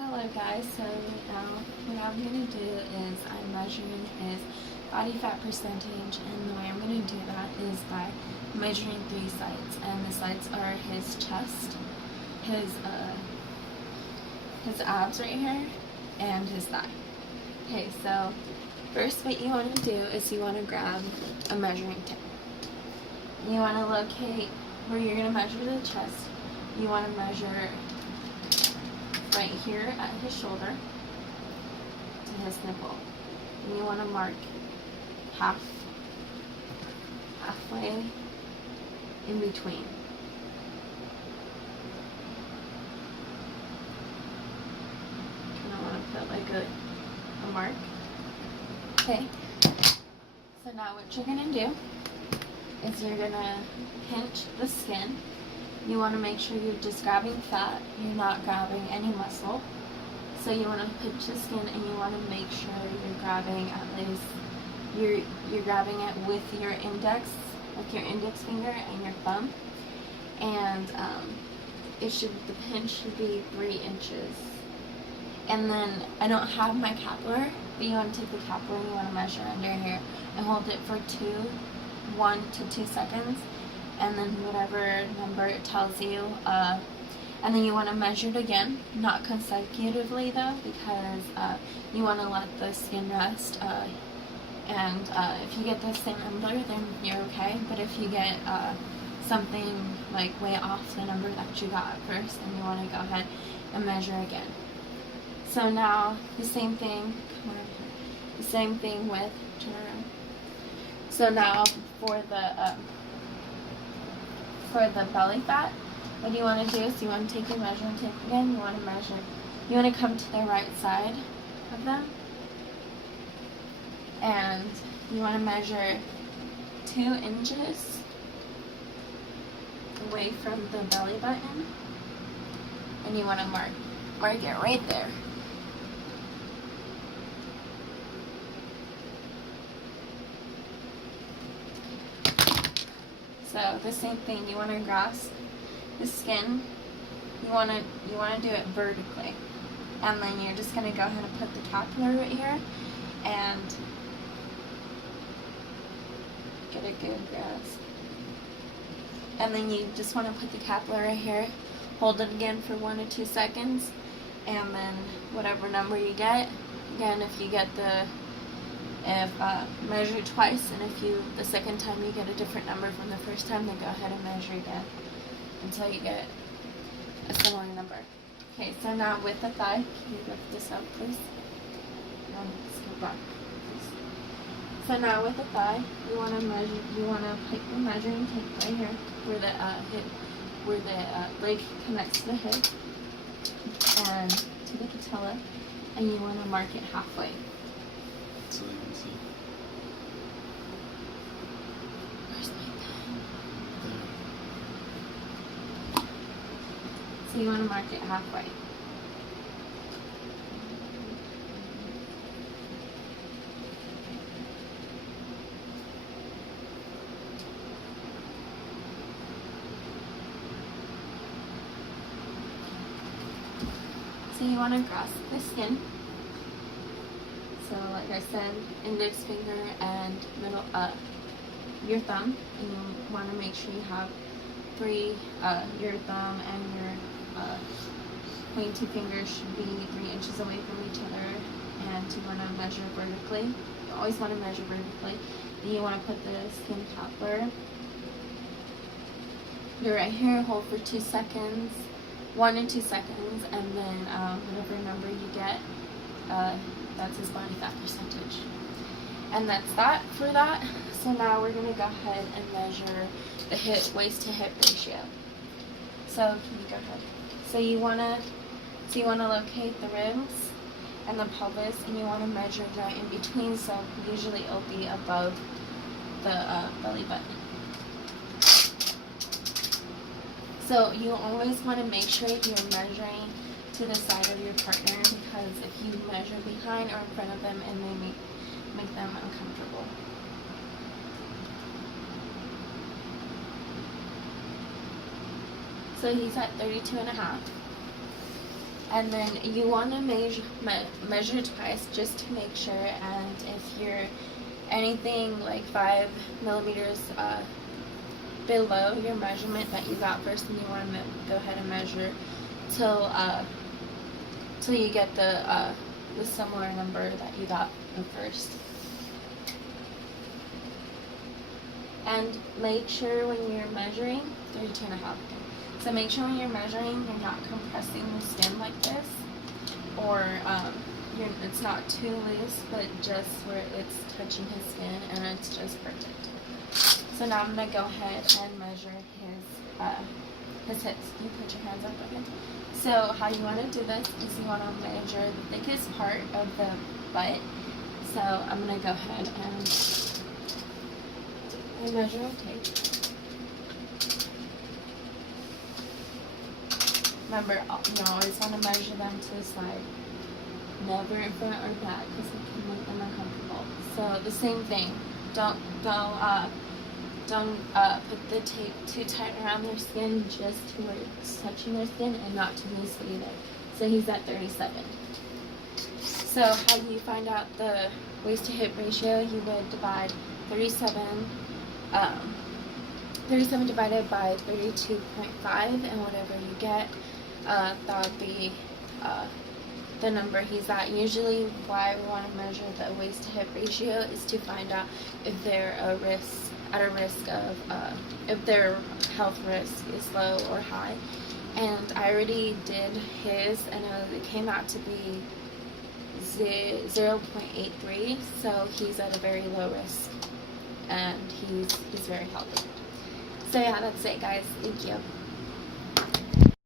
Hello guys, so now what I'm going to do is I'm measuring his body fat percentage, and the way I'm going to do that is by measuring three sides, and the sides are his chest, his abs right here, and his thigh. Okay, so first what you want to do is you want to grab a measuring tape. You want to locate where you're going to measure the chest. You want to measure right here at his shoulder to his nipple. And you want to mark halfway in between. And I want to put like a mark. Okay. So now what you're going to do is you're going to pinch the skin. You want to make sure you're just grabbing fat, you're not grabbing any muscle. So you want to pinch the skin, and you want to make sure you're grabbing at least, you're grabbing it with your index finger and your thumb. And the pinch should be 3 inches. And then I don't have my capillary, but you want to take the capillary and you want to measure under here and hold it for 1 to 2 seconds. And then whatever number it tells you, and then you want to measure it again, not consecutively though, because you want to let the skin rest, and if you get the same number, then you're okay. But if you get something like way off the number that you got at first, then you want to go ahead and measure again. So now the same thing with turn around. So now for the belly fat, what you want to do is you want to take your measuring tape again. You want to come to the right side of them, and you want to measure 2 inches away from the belly button, and you want to mark it right there. So the same thing, you want to grasp the skin. You want to do it vertically, and then you're just going to go ahead and put the capillary right here and get a good grasp. And then you just want to put the capillary right here, hold it again for 1 or 2 seconds, and then whatever number you get, again, measure twice, and if the second time you get a different number from the first time, then go ahead and measure again until you get a similar number. Okay, so now with the thigh, can you lift this up, please? Let's go back, please. So now with the thigh, you want to put the measuring tape right here, where the leg connects to the hip, and to the patella, and you want to mark it halfway. So you can see. Where's my pen? So you want to mark it halfway. So you want to grasp the skin. So like I said, index finger and middle your thumb, and you want to make sure you have your thumb and your pointy fingers should be 3 inches away from each other, and you want to measure vertically. You always want to measure vertically. Then you want to put the skin capillary. You're right here, hold for 2 seconds, 1 or 2 seconds, and then whatever number you get, that's his body fat percentage. And that's that for that. So now we're going to go ahead and measure the waist to hip ratio. So can you go ahead? So you want to locate the ribs and the pelvis, and you want to measure right in between, so usually it'll be above the belly button. So you always want to make sure you're measuring to the side of your partner, because if you measure behind or in front of them, it may make them uncomfortable. So he's at 32.5. And then you want to measure twice just to make sure. And if you're anything like 5 millimeters below your measurement that you got first, then you want to go ahead and measure till you get the similar number that you got first. And make sure when you're measuring, 32.5. So make sure when you're measuring, you're not compressing the skin like this, or it's not too loose, but just where it's touching his skin, and it's just perfect. So now I'm gonna go ahead and measure his hips. You put your hands up again. So how you want to do this is you want to measure the thickest part of the butt. So I'm gonna go ahead and measure with tape. Remember, you always want to measure them to the side, never in front or back, because it can make them uncomfortable. So the same thing. Don't put the tape too tight around their skin, just to where it's touching their skin, and not too loosely either. So he's at 37. So how do you find out the waist to hip ratio? You would divide 37 divided by 32.5, and whatever you get, that would be the number he's at. Usually why we want to measure the waist to hip ratio is to find out if they're at a risk of, if their health risk is low or high. And I already did his, and it came out to be 0.83, so he's at a very low risk, and he's very healthy. So yeah, that's it, guys. Thank you.